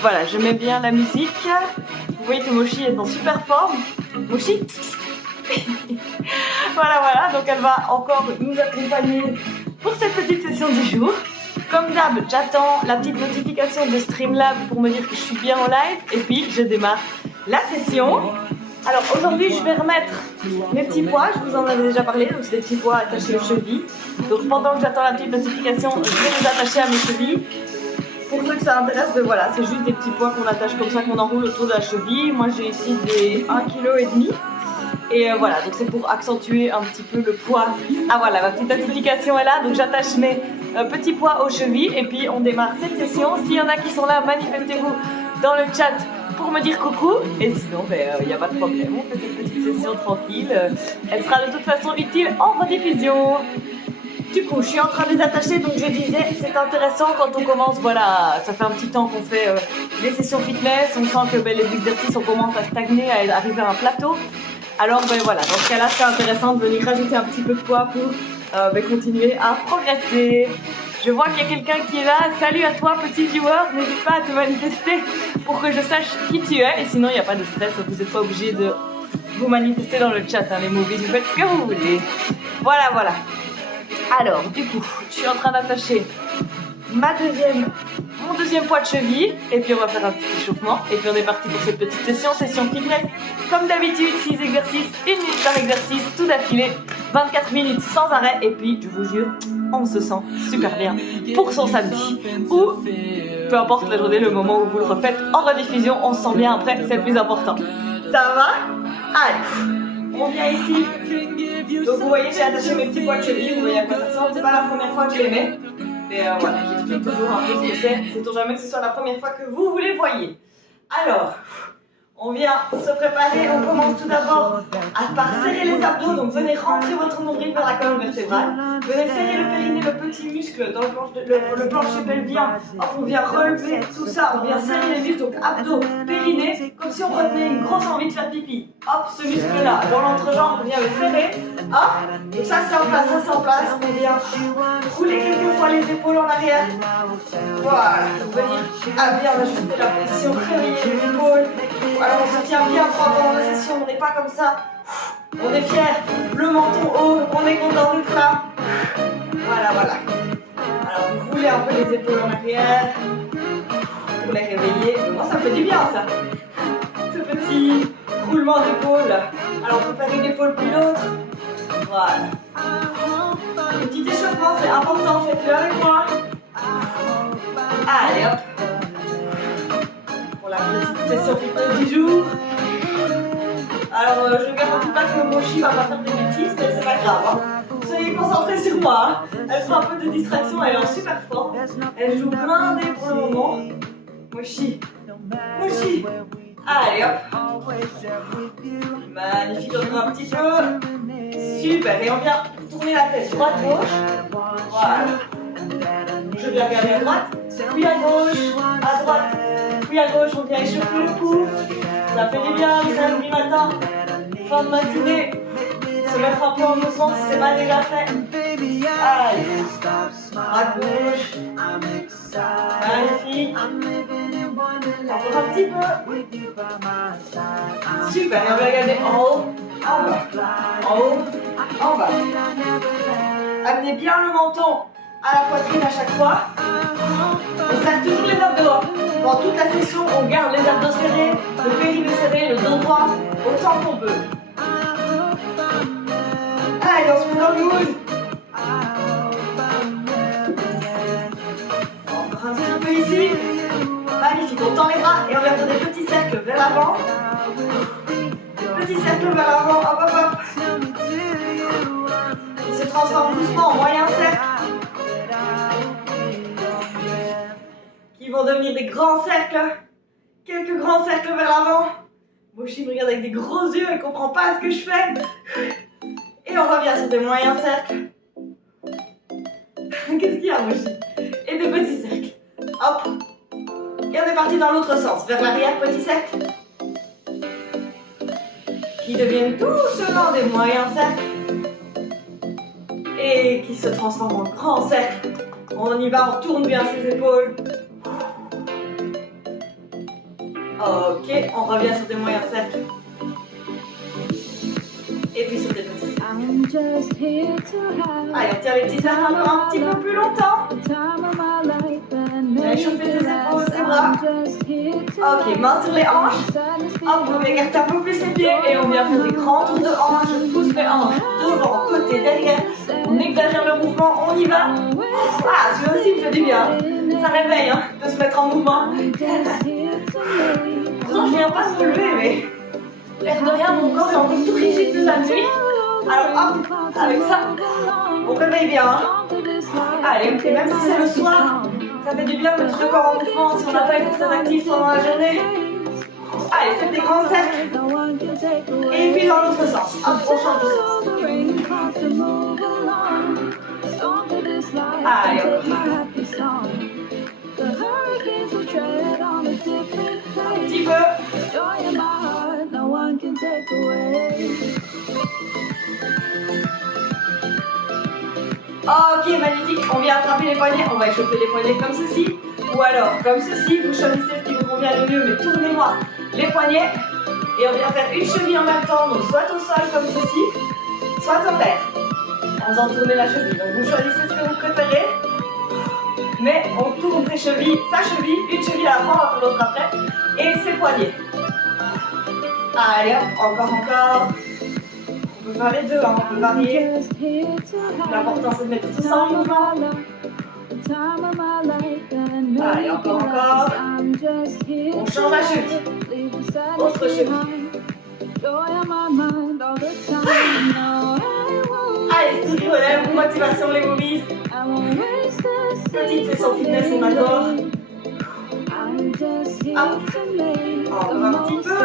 voilà, je mets bien la musique. Vous voyez que Mochi est en super forme. Mochi. Voilà, donc elle va encore nous accompagner pour cette petite session du jour. Comme d'hab, j'attends la petite notification de Streamlab pour me dire que je suis bien en live et puis je démarre la session. Alors aujourd'hui, je vais remettre mes petits pois, je vous en avais déjà parlé, donc c'est des petits pois attachés aux chevilles. Donc pendant que j'attends la petite notification, je vais les attacher à mes chevilles. Pour ceux que ça intéresse, ben voilà, c'est juste des petits pois qu'on attache comme ça, qu'on enroule autour de la cheville. Moi j'ai ici des 1,5 kg. Et voilà, donc c'est pour accentuer un petit peu le poids. Ah voilà, ma petite notification est là, donc j'attache mes petits pois aux chevilles et puis on démarre cette session. S'il y en a qui sont là, manifestez-vous dans le chat pour me dire coucou. Et sinon, il n'y a pas de problème, on fait cette petite session tranquille. Elle sera de toute façon utile en rediffusion. Du coup, je suis en train de les attacher, donc je disais, c'est intéressant quand on commence, voilà, ça fait un petit temps qu'on fait les sessions fitness, on sent que les exercices, on commence à stagner, à arriver à un plateau. Alors voilà, dans ce cas-là, c'est intéressant de venir rajouter un petit peu de poids pour continuer à progresser. Je vois qu'il y a quelqu'un qui est là. Salut à toi, petit viewer. N'hésite pas à te manifester pour que je sache qui tu es. Et sinon, il n'y a pas de stress. Vous n'êtes pas obligé de vous manifester dans le chat, hein, les movies. Vous faites ce que vous voulez. Voilà. Alors, du coup, je suis en train d'attacher mon deuxième poids de cheville. Et puis, on va faire un petit échauffement. Et puis, on est parti pour cette petite session fitness. Comme d'habitude, 6 exercices, 1 minute par exercice, tout d'affilée. 24 minutes sans arrêt. Et puis, je vous jure, on se sent super bien pour son samedi. Ou, peu importe la journée, le moment où vous le refaites en rediffusion, on se sent bien après, c'est le plus important. Ça va? Allez, on vient ici. Donc, vous voyez, j'ai attaché mes petits poids de cheville. Vous voyez à quoi ça ressemble. C'est pas la première fois que je les mets. Mais voilà, j'explique toujours un peu ce que c'est. C'est toujours jamais que ce soit la première fois que vous les voyez. Alors, on vient se préparer. On commence tout d'abord par serrer les abdos. Donc, venez rentrer votre nombril vers la colonne vertébrale. Venez serrer le périnée, le petit muscle dans le plancher pelvien. Hop, on vient relever tout ça. On vient serrer les muscles. Donc, abdos, périnée, comme si on retenait une grosse envie de faire pipi. Hop, ce muscle-là, dans l'entrejambe, on vient le serrer. Hop, donc ça c'est en place, On vient rouler quelques fois les épaules en arrière. Voilà, venir bien ajuster la position, réveiller les épaules. Alors on se tient bien droit pendant la session, on n'est pas comme ça. On est fier, le menton haut, on est content d'être là. Voilà. Alors vous roulez un peu les épaules en arrière pour les réveiller. Moi ça me fait du bien ça. Ce petit roulement d'épaule. Alors on peut faire une épaule puis l'autre. Voilà. Le petit échauffement c'est important, faites-le avec moi. Allez hop. Pour la petite session fitness du jour. Alors je ne garantis pas que Mochi va pas faire des bêtises, mais c'est pas grave. Hein. Soyez concentrés sur moi. Hein. Elle fera un peu de distraction, elle est en super forme. Elle joue blindée pour le moment. Mochi. Allez hop. Magnifique, encore un petit peu. Super, et on vient tourner la tête droite-gauche. Voilà. Je viens regarder à droite, puis à gauche, à droite, puis à gauche. On vient échauffer le cou. Ça fait du bien le samedi matin. Fin de matinée. Se mettre un peu en mouvement si c'est pas déjà fait. Allez. À gauche. Magnifique. Encore un petit peu. Super, et on va regarder en haut, en bas, en haut, en bas. Amenez bien le menton à la poitrine à chaque fois. On serre toujours les abdos. Dans toute la session, on garde les abdos serrés, le périnée serré, le dos droit, autant qu'on peut. Allez, on se met dans le moule. Encore un petit peu ici. Magnifique, on tend les bras et on va faire des petits cercles vers l'avant. Petit cercle vers l'avant, hop. Il se transforme doucement en moyen cercle. Qui vont devenir des grands cercles. Quelques grands cercles vers l'avant. Mochi me regarde avec des gros yeux, elle comprend pas ce que je fais. Et on revient sur des moyens cercles. Qu'est-ce qu'il y a, Mochi? Et des petits cercles. Hop. Et on est parti dans l'autre sens, vers l'arrière, petit cercle. Qui deviennent doucement des moyens cercles. Et qui se transforment en grands cercles. On y va, on tourne bien ses épaules. Ok, on revient sur des moyens cercles. Et puis sur des petits. Allez, on tient les petits cercles encore un petit peu plus longtemps. Allez, chauffer ses épaules, ses bras. Ok, mains sur les hanches. Hop, on va écarter un peu plus les pieds et on vient faire des grands tours de hanches. Je pousse les hanches devant, côté, derrière. On exagère le mouvement, on y va. Ah, celui-là aussi me fait du bien. Ça réveille hein, de se mettre en mouvement. Pourtant, je viens pas se lever, mais l'air de rien, mon corps est encore tout rigide de la nuit. Alors hop, avec ça, on réveille bien. Hein. Allez, et même si c'est le soir, ça fait du bien de mettre le corps en mouvement si on n'a pas été très actif pendant la journée. Allez, faites des grands cercles. Et puis dans l'autre sens. Hop, on change de sens. Allez, hop. Un petit peu. Ok, magnifique. On vient attraper les poignets. On va échauffer les poignets comme ceci. Ou alors comme ceci. Vous choisissez ce qui vous convient le mieux. Mais tournez-moi les poignets. Et on vient faire une cheville en même temps. Donc soit au sol comme ceci, soit en l'air. En faisant tourner la cheville. Donc vous choisissez ce que vous préférez. Mais on tourne ses chevilles, sa cheville, une cheville à la fois, on va faire l'autre après. Et ses poignets. Allez hop, encore. On peut faire les deux, hein, on peut varier. L'important c'est de mettre tout ça en mouvement. Allez, encore. On change la chute. Autre cheville. Allez, tout qui relève, motivation, les movies. Petite session fitness, on adore. Hop. Encore un petit peu.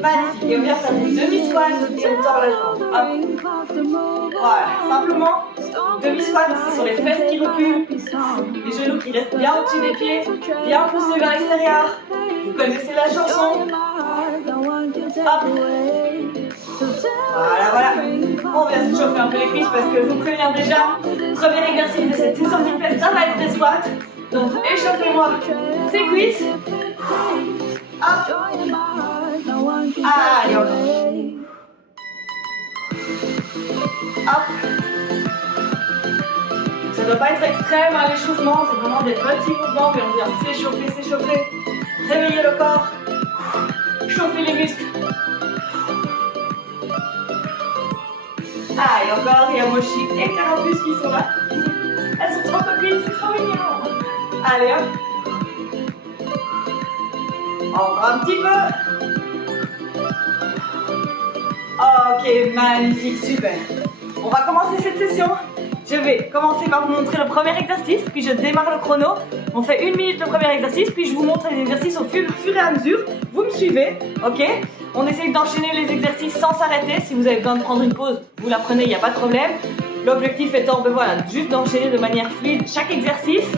Magnifique. Et on vient faire des demi-squats et on tord la jambe. Hop. Voilà, simplement. Demi-squat, c'est sur les fesses qui reculent. Les genoux qui restent bien au-dessus des pieds. Bien poussés vers l'extérieur. Vous connaissez la chanson. Hop. Voilà. On vient se chauffer un peu les cuisses parce que je vous préviens déjà, premier exercice de cette session fitness, ça va être des squats. Donc échauffez-moi ces cuisses. Hop. Allez, encore. Hop. Ça ne doit pas être extrême à l'échauffement, c'est vraiment des petits mouvements, mais on vient s'échauffer. Réveiller le corps. Chauffer les muscles. Ah, et encore, il y a Mochi et Carapuce qui sont là. Elles sont trop copines, c'est trop mignon. Allez, hop. Encore un petit peu. Ok, magnifique, super. On va commencer cette session. Je vais commencer par vous montrer le premier exercice, puis je démarre le chrono. On fait 1 minute le premier exercice, puis je vous montre les exercices au fur et à mesure. Vous me suivez, ok? On essaye d'enchaîner les exercices sans s'arrêter. Si vous avez besoin de prendre une pause, vous la prenez, il n'y a pas de problème. L'objectif étant, juste d'enchaîner de manière fluide chaque exercice.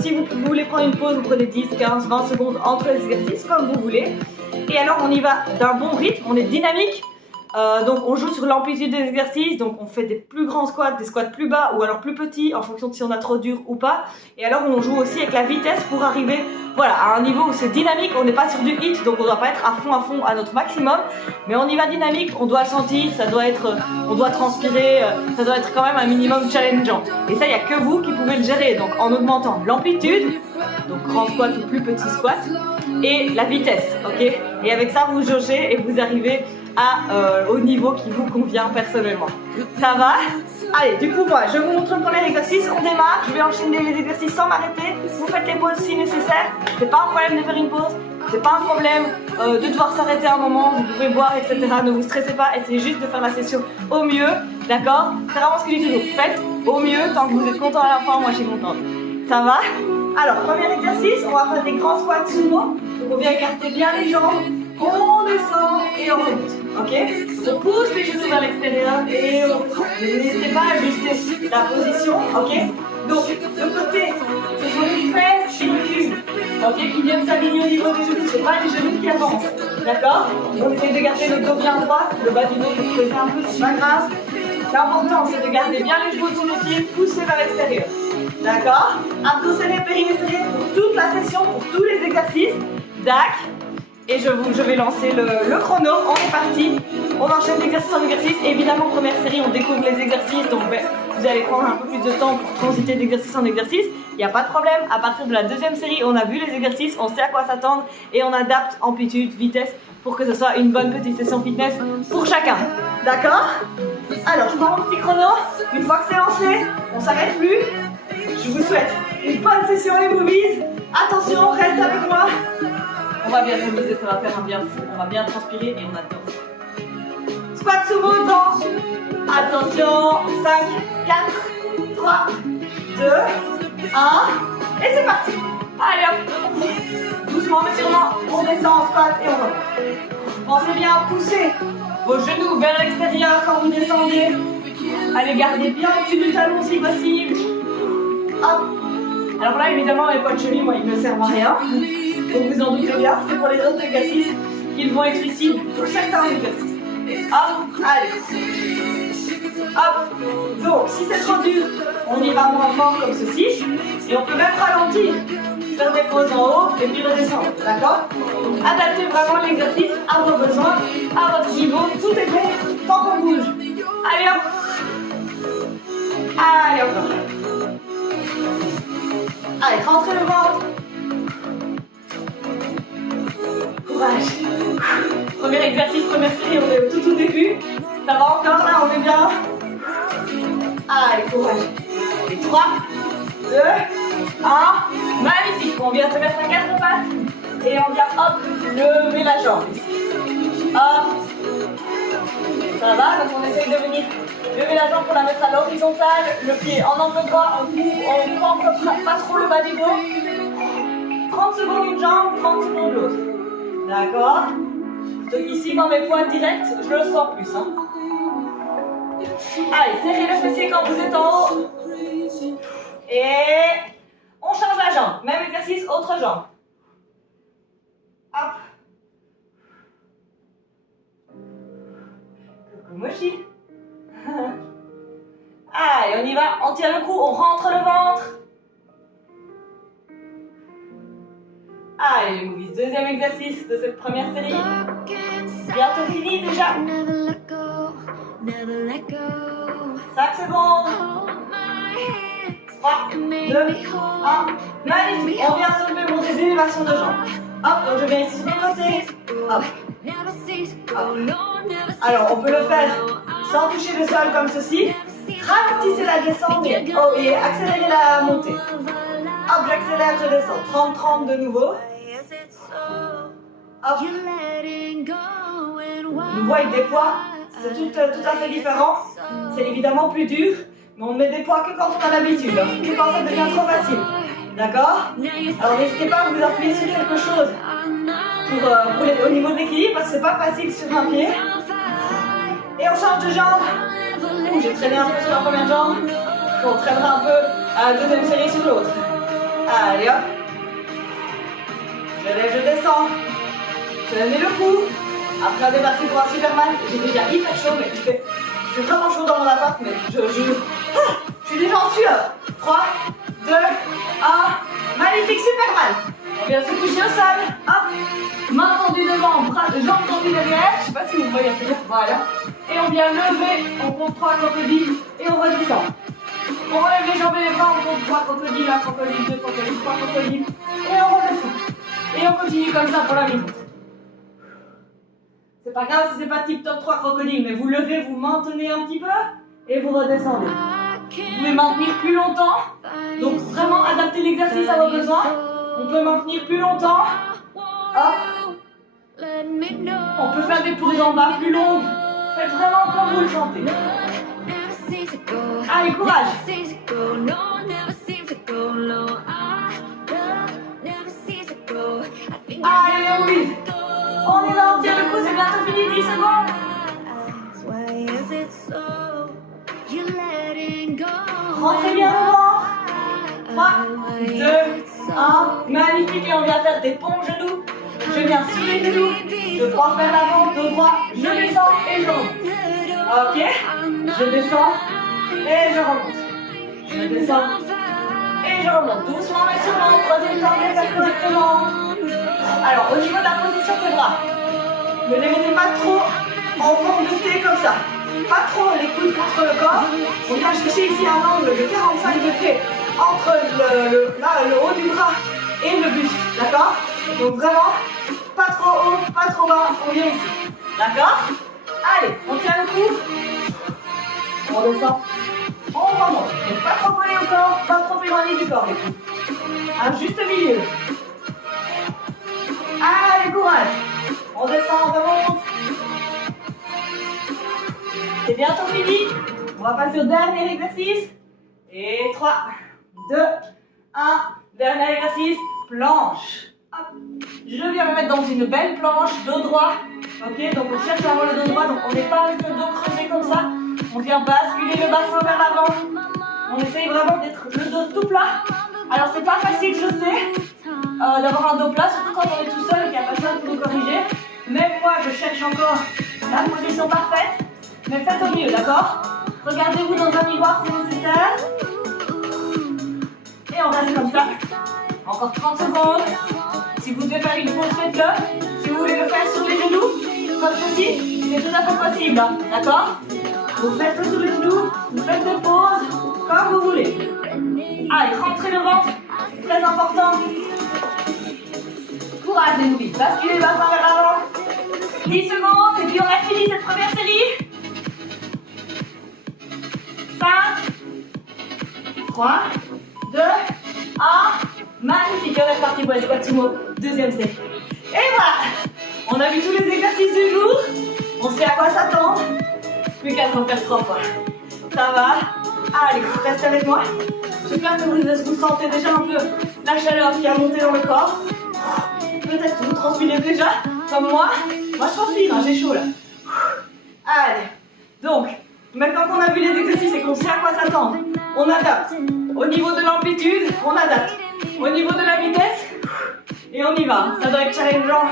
Si vous voulez prendre une pause, vous prenez 10, 15, 20 secondes entre les exercices, comme vous voulez. Et alors, on y va d'un bon rythme, on est dynamique. Donc on joue sur l'amplitude des exercices, donc on fait des plus grands squats, des squats plus bas ou alors plus petits en fonction de si on a trop dur ou pas. Et alors on joue aussi avec la vitesse pour arriver à un niveau où c'est dynamique, on n'est pas sur du hit, donc on ne doit pas être à fond à notre maximum, mais on y va dynamique, on doit le sentir, on doit transpirer, ça doit être quand même un minimum challengeant. Et ça il n'y a que vous qui pouvez le gérer, donc en augmentant l'amplitude, donc grand squat ou plus petit squat, et la vitesse, ok? Et avec ça vous jaugez et vous arrivez au niveau qui vous convient personnellement. Ça va? Allez, du coup moi je vous montre le premier exercice, on démarre, je vais enchaîner les exercices sans m'arrêter, vous faites les pauses si nécessaire, c'est pas un problème de faire une pause, c'est pas un problème de devoir s'arrêter un moment, vous pouvez boire etc, ne vous stressez pas, essayez juste de faire la session au mieux, d'accord? C'est vraiment ce que je dis toujours, faites au mieux tant que vous êtes content à la fin, moi je suis contente. Ça va? Alors, premier exercice, on va faire des grands squats sumo, donc on vient écarter bien les jambes, on descend et on remonte. Ok? On pousse les genoux vers l'extérieur et on descend. N'hésitez pas à ajuster la position. Ok? Donc, de côté, ce sont les fesses qui reculent. Ok? Qui viennent s'aligner au niveau des genoux. Ce n'est pas les genoux qui avancent. D'accord? On essaie de garder le dos bien droit. Le bas du dos peut creuser un peu, c'est pas grave. L'important, c'est de garder bien les genoux sur les pieds, pousser vers l'extérieur. D'accord? Abdos serrés, périnée serré pour toute la session, pour tous les exercices. Dac. Et je vais lancer le chrono. On est parti. On enchaîne d'exercice en exercice. Évidemment, première série, on découvre les exercices. Donc, vous allez prendre un peu plus de temps pour transiter d'exercice en exercice. Il n'y a pas de problème. À partir de la deuxième série, on a vu les exercices, on sait à quoi s'attendre et on adapte amplitude, vitesse pour que ce soit une bonne petite session fitness pour chacun. D'accord? Alors, je prends mon petit chrono. Une fois que c'est lancé, on s'arrête plus. Je vous souhaite une bonne session les movies. Attention, reste avec moi. On va bien s'amuser, ça va faire un bien fou. On va bien transpirer et on adore. Squat sumo dans. Attention, 5, 4, 3, 2, 1. Et c'est parti. Allez hop. Doucement mais sûrement, on descend en squat et on va. Pensez bien à pousser vos genoux vers l'extérieur quand vous descendez. Allez, gardez bien au-dessus du talon si possible. Hop. Alors là, évidemment, les poids de cheville, moi, ils ne servent à rien. Donc vous en doutez bien, c'est pour les autres exercices qu'ils vont être utiles pour certains exercices. Hop, allez. Hop. Donc, si c'est trop dur, on ira moins fort comme ceci. Et on peut même ralentir. Faire des pauses en haut et puis redescendre. D'accord? Adaptez vraiment l'exercice à vos besoins, à votre niveau. Tout est bon tant qu'on bouge. Allez hop. Allez encore. Allez, rentrez le ventre. Courage. Premier exercice, première série, on est au tout début. Ça va encore là, on est bien. Allez, courage. Et 3, 2, 1. Magnifique. On vient se mettre à 4 pattes. Et on vient, hop, lever la jambe. Hop. Ça va, donc on essaye de venir lever la jambe pour la mettre à l'horizontale. Le pied en angle droit, on prend pas trop le bas du dos. 30 secondes une jambe, 30 secondes l'autre. D'accord? Donc ici, dans mes points directs, je le sens plus. Hein. Allez, serrez le fessier quand vous êtes en haut. Et on change la jambe. Même exercice, autre jambe. Hop. Kokomochi. Allez, on y va. On tire le cou, on rentre le ventre. Allez, les movies. Deuxième exercice de cette première série. Bientôt fini déjà. 5 secondes. 3, 2, 1. Magnifique. On vient se lever pour des élévations de jambes. Hop, donc je viens ici sur les côtés. Hop. Hop. Alors, on peut le faire sans toucher le sol comme ceci. Ralentissez la descente et accélérez la montée. Hop, j'accélère, je descends. 30, 30 de nouveau. Hop. Nouveau avec des poids, c'est tout à fait différent. C'est évidemment plus dur, mais on met des poids que quand on a l'habitude, que quand ça devient trop facile. D'accord? Alors n'hésitez pas à vous appuyer sur quelque chose au niveau de l'équilibre, parce que c'est pas facile sur un pied. Et on change de jambe. J'ai traîné un peu sur la première jambe. On traînera un peu à la deuxième série sur l'autre. Allez hop. Je lève, je descends. Je lève le cou. Après on est parti pour un Superman. J'ai déjà hyper chaud, mais il fait vraiment chaud dans mon appart, mais je suis déjà en sueur. 3, 2, 1. Magnifique Superman. On vient se coucher au sol. Hop. Main tendue devant, jambes tendues derrière. Je sais pas si vous voyez, voilà. Et on vient lever, on compte 3 crocodiles et on redescend. On relève les jambes et les bras, on compte 3 crocodiles, 1 crocodile, 2 crocodiles, 3 crocodiles. Et on redescend. Et on continue comme ça pour la minute. C'est pas grave si c'est pas tip top 3 crocodiles, mais vous levez, vous maintenez un petit peu et vous redescendez. Vous pouvez maintenir plus longtemps. Donc vraiment adapter l'exercice à vos besoins. On peut maintenir plus longtemps. Hop. On peut faire des pauses en bas plus longues. Faites vraiment comme vous le sentez. Allez, courage. Allez, oui. On y va, on tire le coup, c'est bientôt fini, 10 secondes. Rentrez bien le ventre. 3, 2, 1. Magnifique, et on vient faire des pompes genoux. Je viens sur les genoux, je prends vers l'avant, dos droit, je descends et je remonte. Ok, je descends et je remonte. Je descends et je remonte. Doucement mais sûrement, prenez le temps de les faire correctement. Alors au niveau de la position des bras, ne les mettez pas trop en forme de T comme ça. Pas trop les coudes contre le corps. On vient chercher ici un angle de 45 degrés entre le haut du bras et le buste. D'accord? Donc vraiment, pas trop haut, pas trop bas. On vient ici. D'accord? Allez, on tient le coup. On descend. On remonte. Donc pas trop collé au corps, pas trop éloigné du corps. Un juste milieu. Allez, courage. On descend, on remonte. C'est bientôt fini. On va passer au dernier exercice. Et 3, 2, 1. Dernier exercice, planche. Hop. Je viens me mettre dans une belle planche, dos droit. Ok, donc on cherche à avoir le dos droit. Donc on n'est pas avec le dos creusé comme ça. On vient basculer le bassin vers l'avant. On essaye vraiment d'être le dos tout plat. Alors c'est pas facile, je sais, d'avoir un dos plat, surtout quand on est tout seul et qu'il n'y a personne pour nous corriger. Même moi, je cherche encore la position parfaite. Mais faites au mieux, d'accord? Regardez-vous dans un miroir si nécessaire. Et on reste comme ça. Encore 30 secondes. Si vous devez faire une pause, faites-le. Si vous voulez le faire sur les genoux, comme ceci, c'est tout à fait possible, hein, d'accord? Vous faites le sur les genoux, vous faites des pauses, comme vous voulez. Allez, rentrez le ventre, très important. Courage les nouilles, basculez le bassin vers l'avant. 10 secondes, et puis on a fini cette première série. 5, 3, 2, 1. Magnifique, on est parti pour les squats sumo, deuxième série. Et voilà, on a vu tous les exercices du jour. On sait à quoi s'attendre. Plus qu'à en faire 3 fois. Ça va? Allez, restez avec moi. J'espère que vous sentez déjà un peu la chaleur qui a monté dans le corps. Peut-être que vous transpirez déjà, comme moi. Moi, je transpire, hein, j'ai chaud là. Allez, donc, maintenant qu'on a vu les exercices et qu'on sait à quoi s'attendre, on adapte. Au niveau de l'amplitude, on adapte. Au niveau de la vitesse, et on y va. Ça doit être challengeant.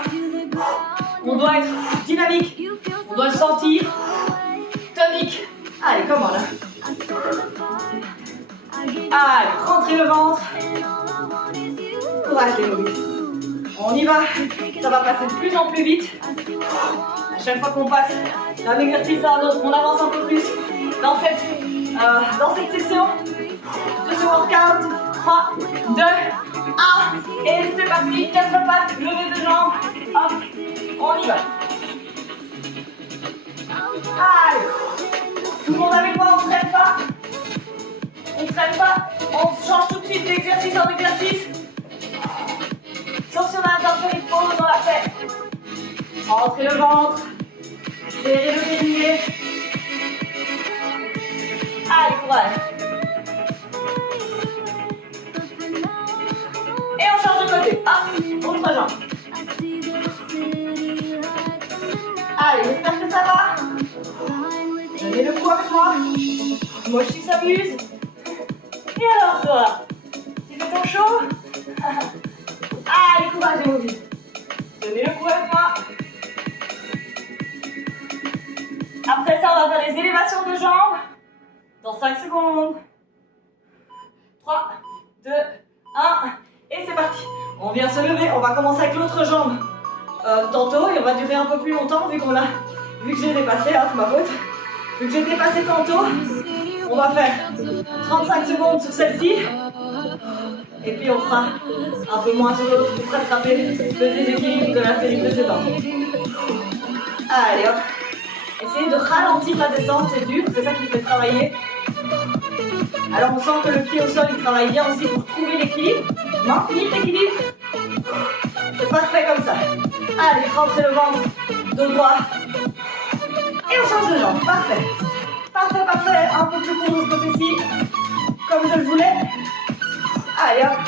On doit être dynamique. On doit le sentir. Tonique. Allez, comment là? Allez, rentrez le ventre. Courage les nouilles. On y va. Ça va passer de plus en plus vite. À chaque fois qu'on passe d'un exercice à un autre, on avance un peu plus dans cette session de ce workout. 3, 2, 1. Et c'est parti. 4 pattes, levée de jambes. Hop, on y va. Allez. Tout le monde avec moi, on ne traîne pas. On ne traîne pas. On change tout de suite d'exercice en exercice. Sauf si on a un peu de pause, on l'a fait. Rentrez le ventre. Serrez le périnée. Allez, courage. Et on change de côté. Hop, autre jambe. Allez, j'espère que ça va. Donnez le coup avec moi. Moi, je s'amuse. Et alors, toi, tu fais ton show? Allez, courage, les mobiles. Donnez le coup avec moi. Après ça, on va faire les élévations de jambes. Dans 5 secondes. 3, 2, 1. Et c'est parti. On vient se lever. On va commencer avec l'autre jambe tantôt. Et on va durer un peu plus longtemps vu que j'ai dépassé. Hein, c'est ma faute. Vu que j'ai dépassé tantôt, on va faire 35 secondes sur celle-ci. Et puis on fera un peu moins sur l'autre pour rattraper le déséquilibre de la série précédente. Allez hop. Essayez de ralentir la descente, c'est dur, c'est ça qui fait travailler. Alors on sent que le pied au sol il travaille bien aussi pour trouver l'équilibre. Maintenir l'équilibre. C'est parfait comme ça. Allez, rentrez le ventre, dos droit. Et on change de jambe, parfait. Parfait, parfait. Un peu plus court de ce côté-ci, comme je le voulais. Allez hop.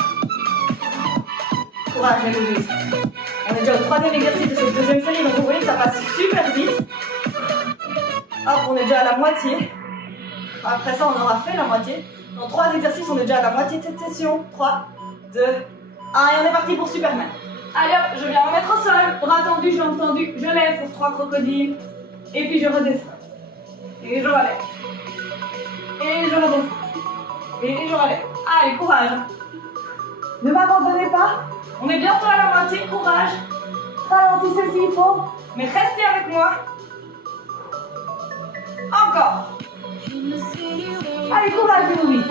Courage les mouvements. On est déjà au 3e exercice de cette deuxième série, donc vous voyez que ça passe super vite. Hop, on est déjà à la moitié. Après ça, on aura fait la moitié. Dans 3 exercices, on est déjà à la moitié de cette session. 3, 2, 1, et on est parti pour Superman. Allez hop, je viens me mettre au sol. Bras tendus, jambes tendues. Je lève pour 3 crocodiles. Et puis je redescends. Et je relève. Et je redescends. Et je relève. Allez, courage. Ne m'abandonnez pas. On est bientôt à la moitié. Courage. Ralentissez s'il faut, mais restez avec moi. Encore. Allez, courage, Louis.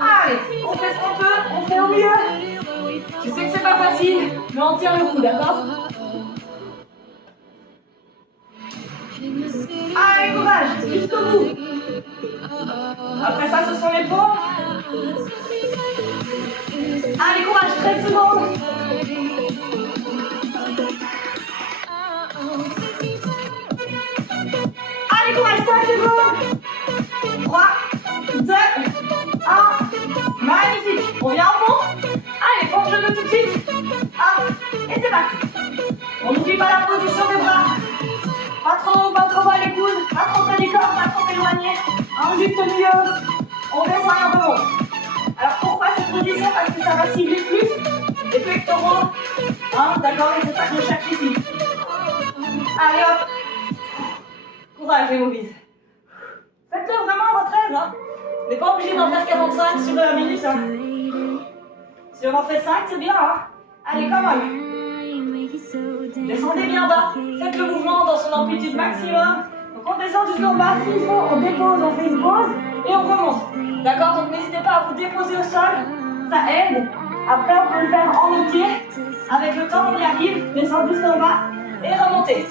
Allez, on fait ce qu'on peut, on fait au mieux. Je sais que c'est pas facile, mais on tient le coup, d'accord? Allez, courage, jusqu'au bout. Après ça, ce sont les paumes. Allez, courage, 13 secondes. Allez, courage, 5 secondes. 3, 2, 1. Magnifique. On vient en pont. Allez, pompe genou tout de suite. Hop, et c'est parti. On n'oublie pas la position des bras. Pas trop bas les coudes, pas trop près du corps, pas trop éloigné. Un juste milieu. On descend et on remonte. Alors pourquoi cette position? Parce que ça va cibler plus les pectoraux. Hein, d'accord, et c'est ça que je cherche ici. Allez hop. Courage les movies. Faites-le vraiment à votre aise. Hein. On n'est pas obligé d'en faire 45 sur la minute. Hein. Si on en fait 5, c'est bien. Hein. Allez, come on. Descendez bien bas. Faites le mouvement dans son amplitude maximum. Donc on descend jusqu'en bas. S'il faut, on dépose, on fait une pause et on remonte. D'accord? Donc n'hésitez pas à vous déposer au sol. Ça aide. Après, on peut le faire en entier. Avec le temps, on y arrive. Descendre jusqu'en bas et remonter.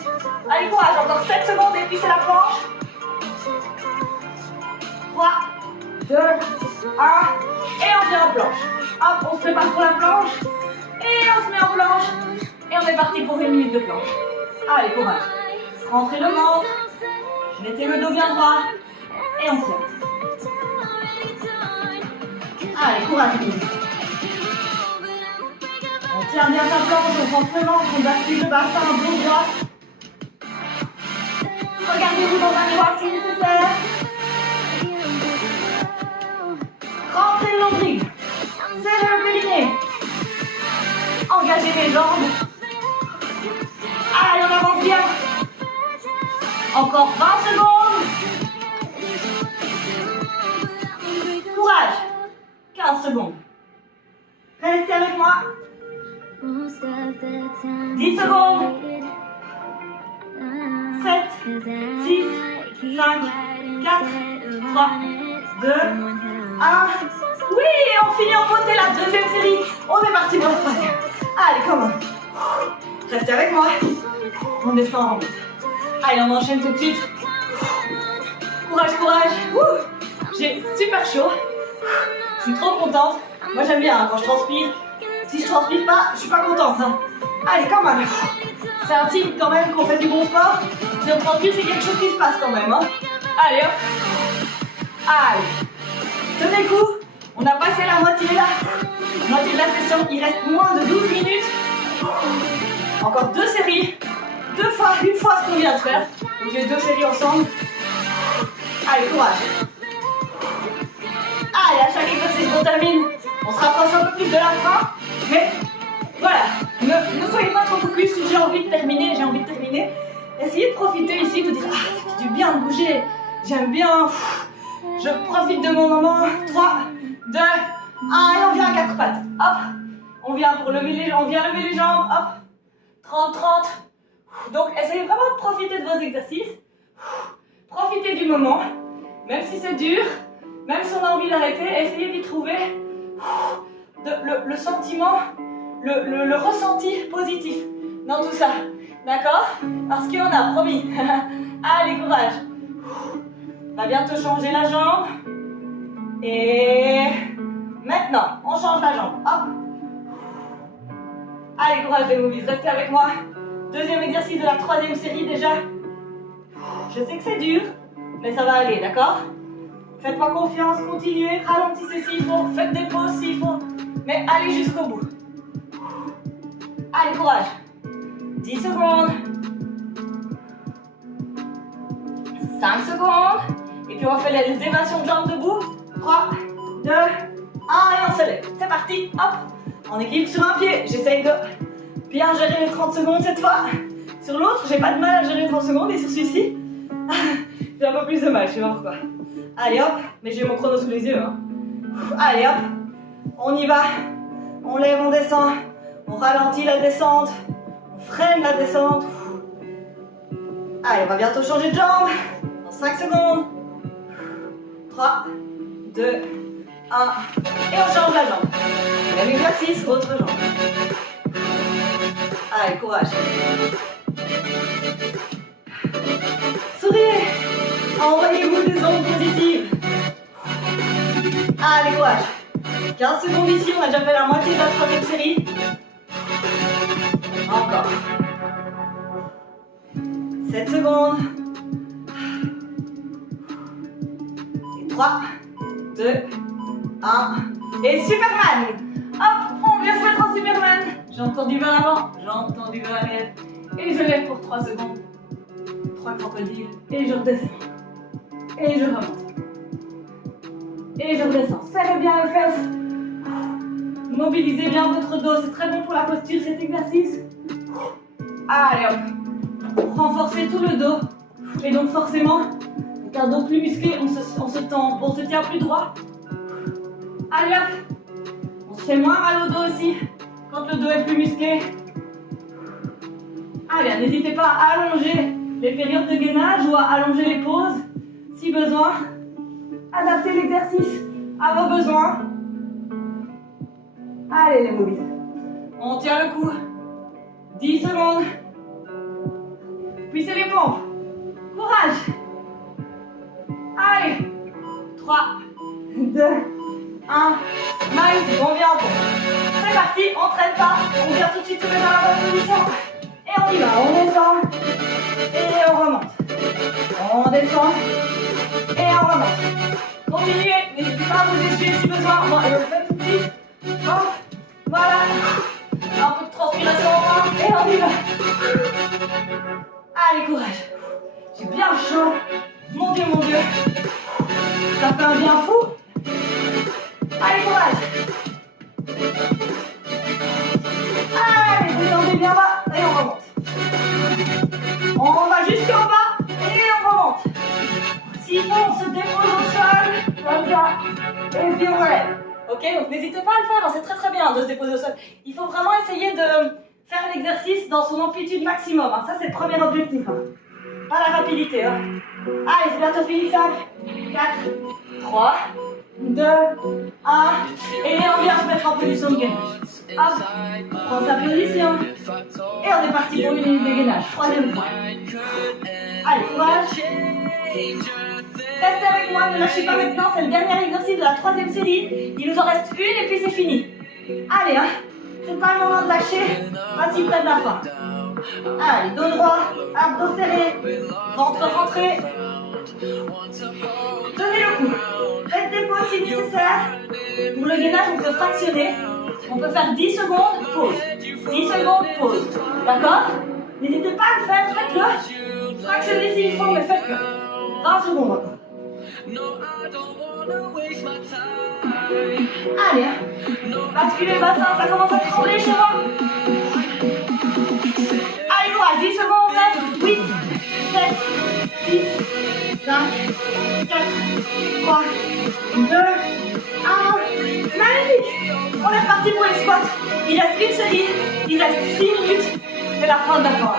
Allez, courage. Encore 7 secondes et puis c'est la planche. 3, 2, 1. Et on vient en planche. Hop, on se prépare pour la planche. Et on se met en planche. Et on est parti pour 20 minutes de planche. Allez, courage. Rentrez le ventre. Mettez le dos bien droit. Et on tient. Allez, courage. On tient bien sa planche, on rentre le ventre, on bascule le bassin, dos droit. Regardez-vous dans un miroir si nécessaire. Rentrez le nombril. Serrez le périnée. Engagez les jambes. Allez, on avance bien. Encore 20 secondes. Courage. 15 secondes. Restez avec moi. 10 secondes. 7, 6, 5, 4, 3, 2, 1. Oui, on finit en beauté la deuxième série. On est parti pour la troisième. Allez, comment? Restez avec moi. On descend en route. Allez, on enchaîne tout de suite. Courage, courage. J'ai super chaud. Je suis trop contente. Moi, j'aime bien hein, quand je transpire. Si je transpire pas, je suis pas contente. Hein. Allez, quand même. C'est un signe quand même qu'on fait du bon sport. Si on transpire, c'est quelque chose qui se passe quand même. Hein. Allez, hop. Allez. Tenez le coup. On a passé la moitié là. La moitié de la session. Il reste moins de 12 minutes. Encore 2 séries. 2 fois, une fois ce qu'on vient de faire. Donc les 2 séries ensemble. Allez, courage. Allez, à chaque exercice qu'on termine, on se rapproche un peu plus de la fin. Mais voilà, ne soyez pas trop focus. J'ai envie de terminer, j'ai envie de terminer. Essayez de profiter ici, de dire ah, ça fait du bien de bouger. J'aime bien. Je profite de mon moment. 3, 2, 1 et on vient à 4 pattes. Hop, on vient pour lever les jambes. Hop, 30, 30. Donc essayez vraiment de profiter de vos exercices. Profitez du moment, même si c'est dur, même si on a envie d'arrêter, essayez d'y trouver le sentiment, le ressenti positif dans tout ça. D'accord? Parce qu'on a promis. Allez, courage. On va bientôt changer la jambe. Et maintenant, on change la jambe. Hop. Allez, courage les movies, restez avec moi. Deuxième exercice de la 3e série déjà. Je sais que c'est dur, mais ça va aller, d'accord? Faites-moi confiance, continuez, ralentissez s'il faut, faites des pauses s'il faut, mais allez jusqu'au bout. Allez, courage. 10 secondes. 5 secondes. Et puis on fait les évasions de jambes debout. 3, 2, 1 et on se lève. C'est parti, hop. En équilibre sur un pied. J'essaye de bien gérer les 30 secondes cette fois. Sur l'autre, j'ai pas de mal à gérer les 30 secondes. Et sur celui-ci, j'ai un peu plus de mal, je sais pas pourquoi. Allez hop, mais j'ai mon chrono sous les yeux. Hein. Allez hop, on y va. On lève, on descend. On ralentit la descente. On freine la descente. Allez, on va bientôt changer de jambe. Dans 5 secondes. 3, 2, 1. Et on change la jambe. Même exercice, autre jambe. Allez, courage. Souriez. Envoyez-vous des ondes positives. Allez, courage. 15 secondes ici, on a déjà fait la moitié de la troisième série. Encore. 7 secondes. Et 3, 2, 1. Et Superman. Hop, on vient se mettre en Superman. J'entends du vent avant, j'entends du vent arrière. Et je lève pour 3 secondes. 3 crocodiles. Et je redescends. Et je remonte. Et je redescends. Serrez bien les fesses. Mobilisez bien votre dos. C'est très bon pour la posture cet exercice. Allez hop. Renforcez tout le dos. Et donc forcément, avec un dos plus musclé, on se tient plus droit. Allez hop. On se fait moins mal au dos aussi quand le dos est plus musclé. Allez, n'hésitez pas à allonger les périodes de gainage ou à allonger les pauses si besoin. Adaptez l'exercice à vos besoins. Allez les mobiles. On tient le coup. 10 secondes. Puis c'est les pompes. Courage. Allez. 3, 2, 1. Magnifique, on vient en pompe. C'est parti, on traîne pas. On vient tout de suite se mettre dans la bonne position. Et on y va, on descend. Et on remonte. On descend. Et on remonte. Continuez, n'hésitez pas à vous essuyer si besoin. Bon, et on le fait tout de suite. Hop, voilà. Un peu de transpiration en main. Et on y va. Allez, courage. J'ai bien chaud. Mon Dieu, mon Dieu. Ça fait un bien fou. Allez, courage. Allez, descendez bien bas. Et on remonte. On va jusqu'en bas. Et on remonte. S'il faut, on se dépose au sol. Comme ça. Et puis on relève. Ok, donc n'hésitez pas à le faire. C'est très très bien de se déposer au sol. Il faut vraiment essayer de faire l'exercice dans son amplitude maximum. Ça, c'est le premier objectif. Pas la rapidité. Allez, c'est bientôt fini ça. 4, 3, 2, 1. Et on vient se mettre en position de gainage. Hop, on prend sa position. Et on est parti pour une minute de gainage. Troisième fois. Allez, courage. Restez avec moi, ne lâchez pas maintenant. C'est le dernier exercice de la troisième série. Il nous en reste une et puis c'est fini. Allez, c'est pas le moment de lâcher. Pas si près de la fin. Allez, dos droit, abdos serrés, ventre rentré. Tenez le coup. Faites des pauses si nécessaire. Pour le gainage, on peut fractionner. On peut faire 10 secondes, pause. 10 secondes, pause. D'accord? N'hésitez pas à le faire, faites-le. Fractionnez s'il faut, mais faites-le. 20 secondes encore. Allez, basculez le bassin, ça commence à trembler chez moi. Allez, courage, 10 secondes, 9, 8, 7, 6, 5, 4, 3, 2, 1. Magnifique. On est reparti pour les squats. Il reste une série, il reste 6 minutes. C'est la fin de la fois.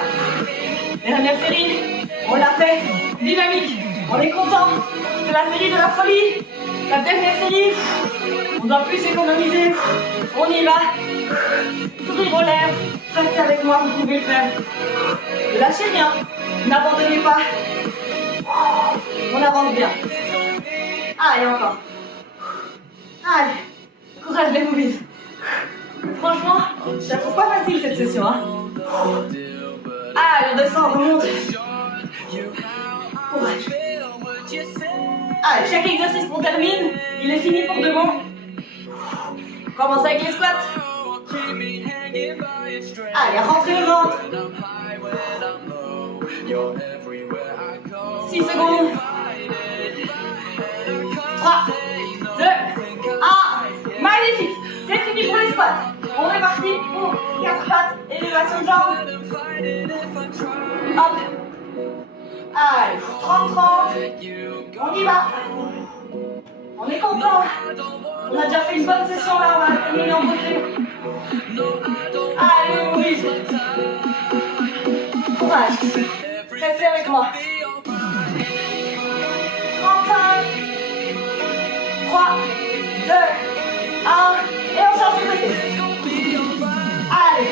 Dernière série, on l'a fait, dynamique. On est content. C'est la série de la folie. La dernière série, on doit plus économiser. On y va. Sourire aux lèvres. Restez avec moi, vous pouvez le faire. Ne lâchez rien. N'abandonnez pas. On avance bien. Allez, encore. Allez. Courage les movies. Franchement, je la trouve pas facile cette session. Allez, on descend, on remonte. Courage. Allez, chaque exercice qu'on termine, il est fini pour de bon. On commence avec les squats. Allez, rentrez le ventre. 6 secondes. 3, 2, 1. Magnifique. C'est fini pour les squats. On est parti pour 4 pattes, élévation de jambes. Hop. Allez, 30-30. On y va. On est content. On a déjà fait une bonne session là, on va terminer en beauté. Allez, Maurice. Courage. Restez avec moi. 35, 3, 2, 1, et on change de côté. Allez.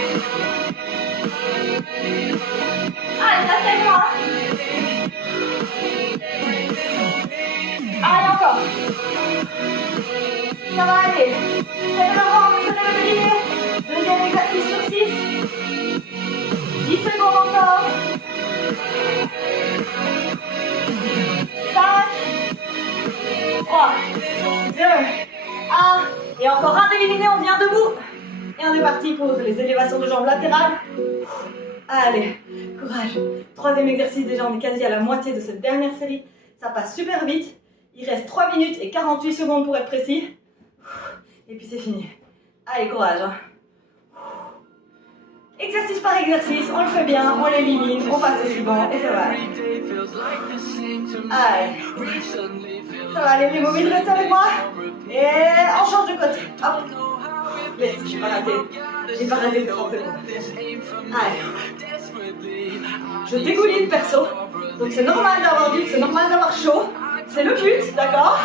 Allez, restez avec moi. Allez, encore. Ça va aller. C'est le ventre, c'est le périnée. Deuxième exercice sur 6. 10 secondes encore. 5, 3, 2, 1. Et encore un d'éliminé, on vient debout. Et on est parti pour les élévations de jambes latérales. Allez, courage. Troisième exercice, déjà on est quasi à la moitié de cette dernière série. Ça passe super vite. Il reste 3 minutes et 48 secondes pour être précis. Et puis c'est fini. Allez, courage. Exercice par exercice, on le fait bien, on l'élimine, on passe au suivant et ça va. Allez. Ça va aller, les mobiles, restez avec moi. Et on change de côté. Hop. Laisse, j'ai pas raté. J'ai pas raté de 30 secondes. Allez. Je dégouline perso. Donc c'est normal d'avoir vite, c'est normal d'avoir chaud. C'est le but, d'accord?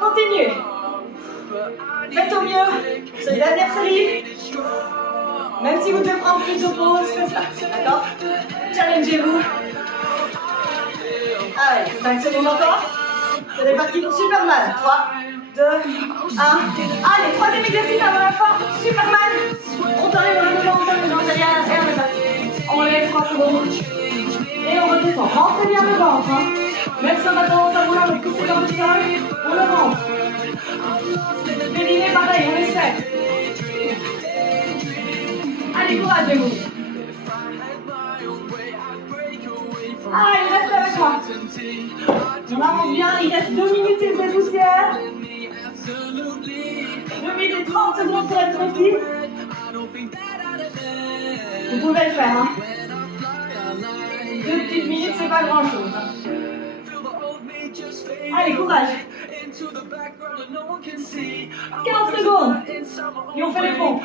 Continuez. Faites au mieux. C'est la dernière série. Même si vous devez prendre plus de pause, faites ça, d'accord? Challengez-vous. Allez, 5 secondes encore. C'est parti pour Superman. 3, 2, 1. Allez, troisième exercice avant la fin. Superman. On t'enlève le moment, on t'enlève derrière et on est parti. On lève 3 secondes. Et on redescend. Rentrez bien le ventre. Hein. Même si on a tendance à vouloir le pousser dans le sol, on le rentre. Périnée, pareil, on essaie. Allez, courage, les mots. Allez, reste avec moi. On avance bien, il reste 2 minutes et de poussière. 2 minutes et 30 secondes pour être précis. Vous pouvez le faire, hein. 2 petites minutes, c'est pas grand chose. Hein. Allez, courage. 15 secondes. Et on fait les pompes.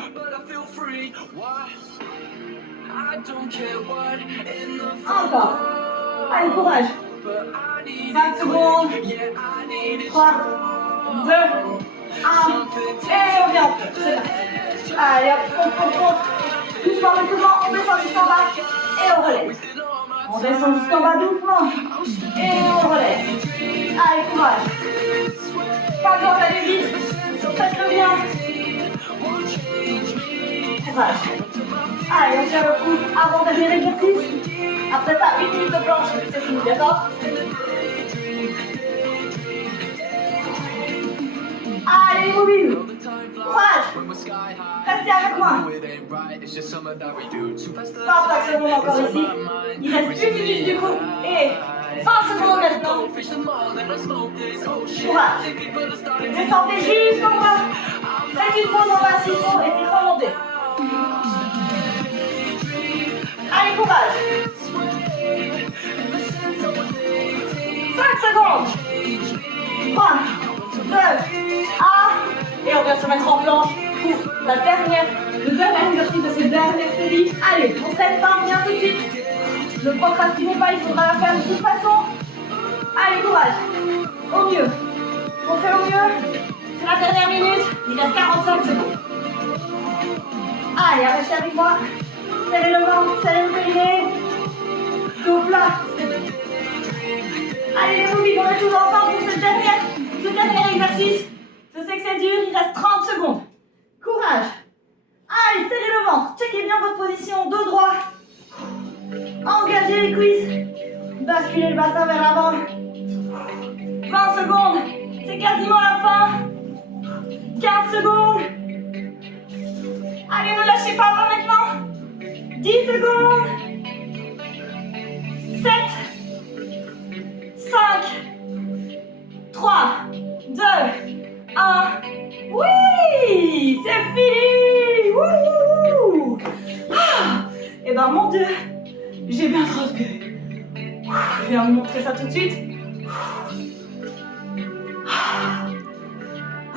Encore. Allez, courage. 5 secondes. 3, 2, 1. Et on vient. C'est parti. Allez, hop, pompe. Doucement, doucement, on descend jusqu'en bas. Et on relève. On descend jusqu'en bas doucement. Et on relève. Allez, courage. Pas besoin d'aller vite. Faites-le bien. Courage. Allez, on tient le coup avant dernier exercice. Après ça, 1 minute de planche, c'est fini, d'accord? Allez, mobile. Courage. Restez avec moi. 25 secondes encore ici. Il reste 1 minute du coup. Et 20 secondes maintenant. Courage. Descendez jusqu'en bas. Faites une pause en bas s'il faut et puis remontez. Allez, courage. 5 secondes. 3, 2, 1. Et on vient se mettre en planche pour le dernier exercice de cette dernière série. Allez, on ne traite pas, on vient tout de suite. Ne procrastinez pas, il faudra la faire de toute façon. Allez, courage. Au mieux. On fait au mieux. C'est la dernière minute. Il reste 45 secondes. Allez, restez avec moi. Serrez le ventre, serrez le périnée. Dos plat. Allez, les movies, on est tous ensemble pour ce dernier exercice. Je sais que c'est dur, il reste 30 secondes. Courage. Allez, serrez le ventre. Checkez bien votre position, dos droit. Engagez les cuisses. Basculez le bassin vers l'avant. 20 secondes. C'est quasiment la fin. 15 secondes. Allez, ne lâchez pas maintenant. 10 secondes. 7, 5, 3, 2, 1. Oui, c'est fini. Wouhou. Et ben mon Dieu, j'ai bien transpiré. Je viens vous montrer ça tout de suite.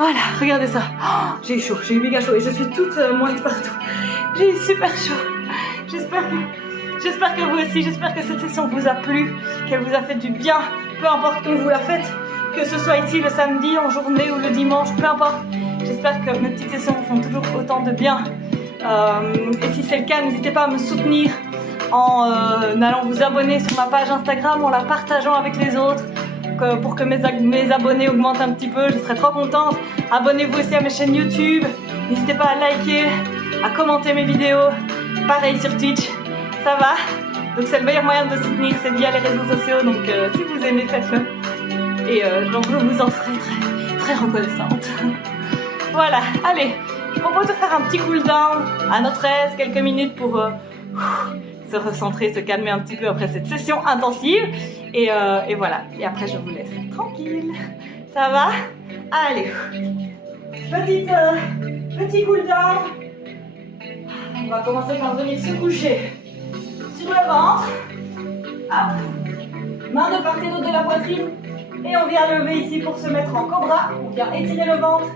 Voilà, regardez ça. Oh, j'ai eu chaud, j'ai eu méga chaud et je suis toute moite partout. J'ai eu super chaud. J'espère que vous aussi, j'espère que cette session vous a plu, qu'elle vous a fait du bien, peu importe quand vous la faites, que ce soit ici le samedi, en journée ou le dimanche, peu importe. J'espère que mes petites sessions vous font toujours autant de bien. Et si c'est le cas, n'hésitez pas à me soutenir en allant vous abonner sur ma page Instagram, en la partageant avec les autres, pour que mes abonnés augmentent un petit peu, je serais trop contente. Abonnez-vous aussi à mes chaînes YouTube, n'hésitez pas à liker, à commenter mes vidéos, pareil sur Twitch, ça va. Donc c'est le meilleur moyen de me soutenir, c'est via les réseaux sociaux, donc si vous aimez, faites-le. Et donc je vous en serai très, très reconnaissante. Voilà, allez, je propose de faire un petit cool down à notre aise, quelques minutes pour se recentrer, se calmer un petit peu après cette session intensive. Et voilà, et après je vous laisse tranquille. Ça va? Allez, petit cool down. On va commencer par venir se coucher sur le ventre. Hop. Main de part et d'autre de la poitrine. Et on vient lever ici pour se mettre en cobra. On vient étirer le ventre.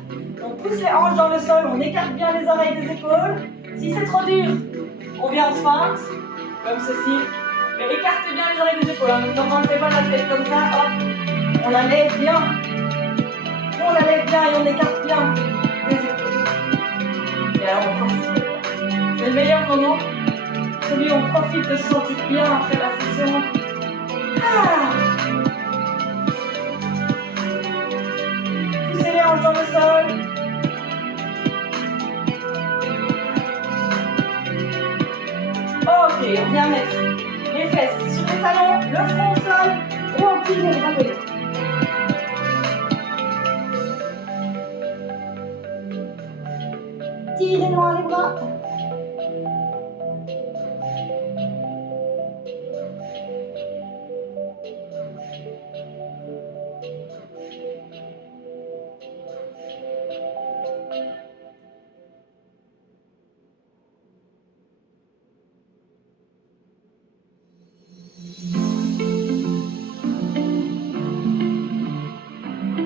On pousse les hanches dans le sol. On écarte bien les oreilles des épaules. Si c'est trop dur, on vient en sphinx, comme ceci. Mais écartez bien les oreilles des épaules. Ne rentrez pas la tête comme ça. Hop. On la lève bien. On la lève bien et on écarte bien les épaules. Et alors on profite. C'est le meilleur moment. Celui où on profite de se sentir bien après la session. Poussez les hanches dans le sol. Ok, on vient mettre les fesses sur les talons, le front au sol ou en petit de rappel. Tirez loin les bras.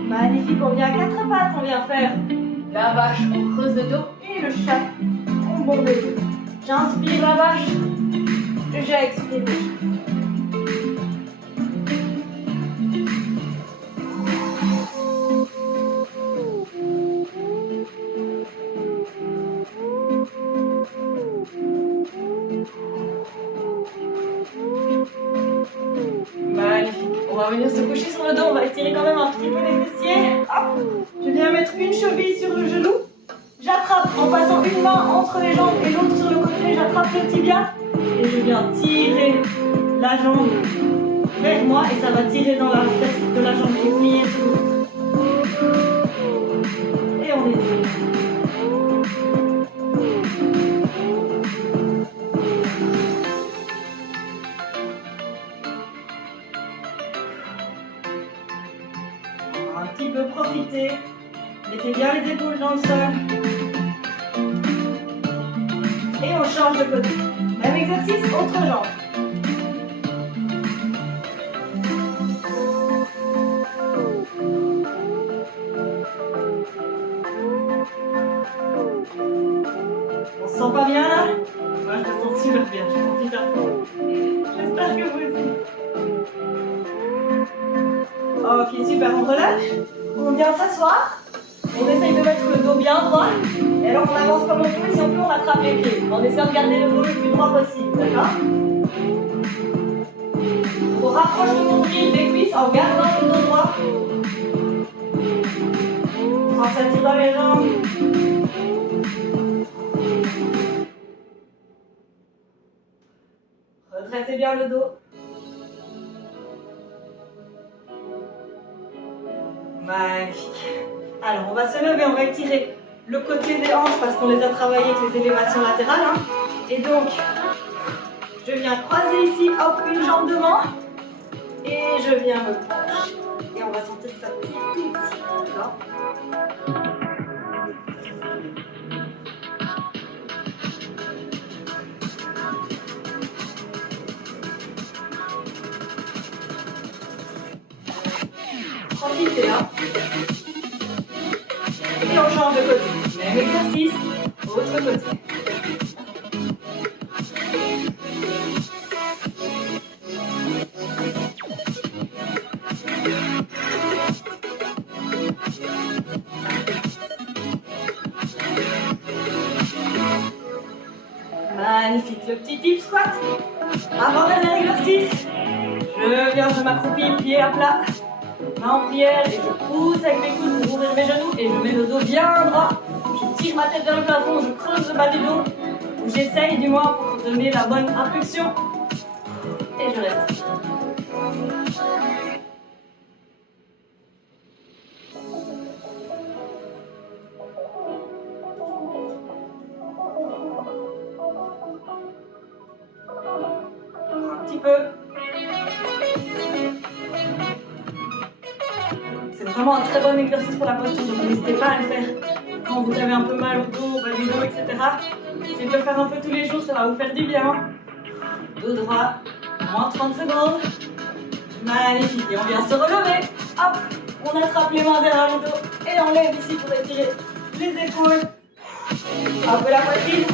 Magnifique, on vient à quatre pattes, on vient faire la vache, on creuse le dos et le chat, on bombe les deux. J'inspire la vache, j'expire le chat. Magnifique. On va venir se coucher sur le dos, on va étirer quand même un petit peu les fessiers. Hop. Je viens mettre une cheville sur le genou. J'attrape en passant une main entre les jambes et l'autre sur le côté. J'attrape le tibia et je viens tirer la jambe vers moi et ça va tirer dans la fesse de la jambe qui est pliée sur l'autre. Et on étire. Un petit peu profiter. Mettez bien les épaules dans le sol. Et on change de côté. Même exercice, autre jambe. On se sent pas bien là? Moi je me sens super bien, je profite à fond. J'espère que vous aussi. Ok, super, on relâche. On vient s'asseoir. On essaye de mettre le dos bien droit. Et alors on avance comme on peut. Si on peut, on attrape les pieds. On essaie de garder le dos le plus droit possible. D'accord? On rapproche le nombril des cuisses en gardant le dos droit. Sans s'attirer dans les jambes. Redressez bien le dos. Magnifique. Alors, on va se lever, on va étirer le côté des hanches parce qu'on les a travaillées avec les élévations latérales. Hein. Et donc, je viens croiser ici, hop, une jambe devant. Et je viens me pencher. Et on va sentir que ça tire tout ici. D'accord ? Profitez, hein. on change de côté. Même exercice, autre côté. Magnifique, le petit dip squat. Avant-dernier exercice. Je m'accroupis, pied à plat, main en prière et je pousse avec mes coudes pour ouvrir mes genoux et je mets le dos bien droit. Je tire ma tête vers le plafond, je creuse le bas du dos. J'essaye du moins pour donner la bonne impulsion. Et je reste. Un petit peu. C'est vraiment un très bon exercice pour la posture, donc n'hésitez pas à le faire quand vous avez un peu mal au dos, au bas du dos, etc. Essayez de le faire un peu tous les jours, ça va vous faire du bien. Dos droit, moins 30 secondes. Magnifique, et on vient se relever. Hop, on attrape les mains derrière le dos et on lève ici pour étirer les épaules. Un peu la poitrine.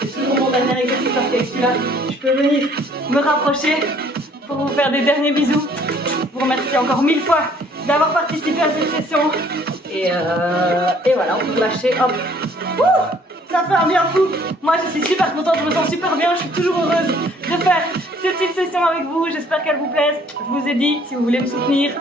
C'est toujours mon dernier exercice parce qu'avec celui-là, je peux venir me rapprocher pour vous faire des derniers bisous. Je vous remercie encore 1000 fois d'avoir participé à cette session. Et voilà, on peut lâcher, hop. Ouh, ça fait un bien fou. Moi, je suis super contente, je me sens super bien. Je suis toujours heureuse de faire cette petite session avec vous. J'espère qu'elle vous plaise. Je vous ai dit, si vous voulez me soutenir,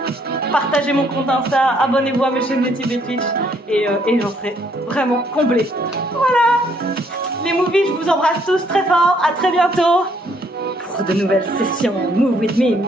partagez mon compte Insta, abonnez-vous à mes chaînes YouTube et Twitch. Et j'en serai vraiment comblée. Voilà. Les movies, je vous embrasse tous très fort. À très bientôt pour de nouvelles sessions Move with Mime.